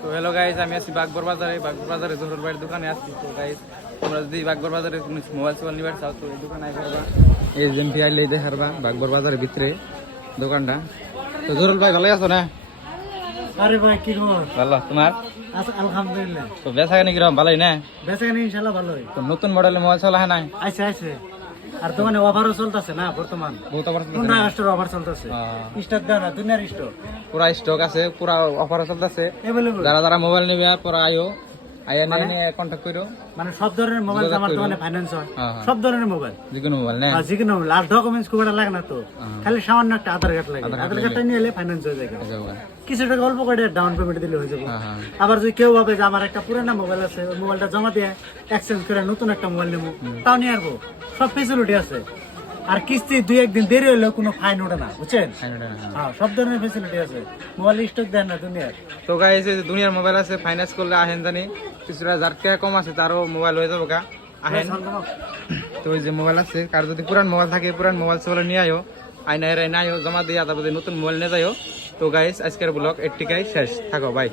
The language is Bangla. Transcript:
তো হ্যালো গাইজ, আমি আছি বাগবর বাজারে জোহর ভাইয়ের দোকানে আসছি। তো গাইজ, তোমরা যদি বাগবর বাজারে কোনো মোবাইল সোবাইল নিবার চাও তো এই দোকানে আসবা, এই যেমপি আইলে দেখারবা বাগবর বাজারের ভিতরে দোকানটা। তো জোহরুল ভাই ভালো আছো না? আরে ভাই কি খবর? ভালো, তোমার? আলহামদুলিল্লাহ। তো বেচা কেন কিরকম, ভালোই না? বেচাকেনি ইনশাআল্লাহ ভালোই। তো নতুন মডেলের মোবাইল চলা হয় নাই? আইছে আর দোকানে অফারও চলতেছে না বর্তমান। বহুত অফার 15 আগস্টের অফার চলতেছে। স্টক দেন না, দুনিয়ার স্টক পুরা স্টক আছে, পুরা অফার চলতেছে। अवेलेबल। যারা মোবাইল নেবে পরে আইয়া নিয়ে কন্ট্যাক্ট করো। মানে সব ধরনের মোবাইল আমার দোকানে ফাইন্যান্স হয়। হ্যাঁ, হ্যাঁ। সব ধরনের মোবাইল, যে কোনো মোবাইল না? যে কোনো মোবাইল। আর ডকুমেন্টস খুব একটা লাগে না তো, খালি সামান্য একটা আধার কার্ড লাগে। আধার কার্ডটা নিয়ে এলে ফাইন্যান্স হয়ে যায়। কিছু টাকা অল্প করে ডাউন পেমেন্ট দিলে হয়ে যাবে। আবার যদি কেউ ভাবে যে আমার একটা পুরানো মোবাইল আছে, ওই মোবাইলটা জমা দিয়ে এক্সচেঞ্জ করে নতুন একটা মোবাইল নেবো, তাও নিয়ে আসবো। সব ফেসিলিটি আছে। আর কিস্তি 2-1 দিন দেরি হলেও কোনো ফাইন ওঠে না, বুঝছেন? হ্যাঁ, সব ধরনের ফেসিলিটি আছে। মোবাইল স্টক দেন না দুনিয়ার। তো গাইস, এই যে দুনিয়ার মোবাইল আছে, ফাইন্যান্স করলে আহেন জানি কিছুটা যার টাকা কম আছে তারও মোবাইল হয়ে যাবো গা, আহেন। তো ওই যে মোবাইল আছে, কার যদি পুরান মোবাইল থাকে পুরান মোবাইল সবাই নিয়ে আয়ো, আইনা এরাই না আয়ো, জমা দিয়ে তারপরে নতুন মোবাইল নিয়ে যাইও। তো গাইস, আজকের ব্লগ এর টিকাই শেষ, থাকো, বাই।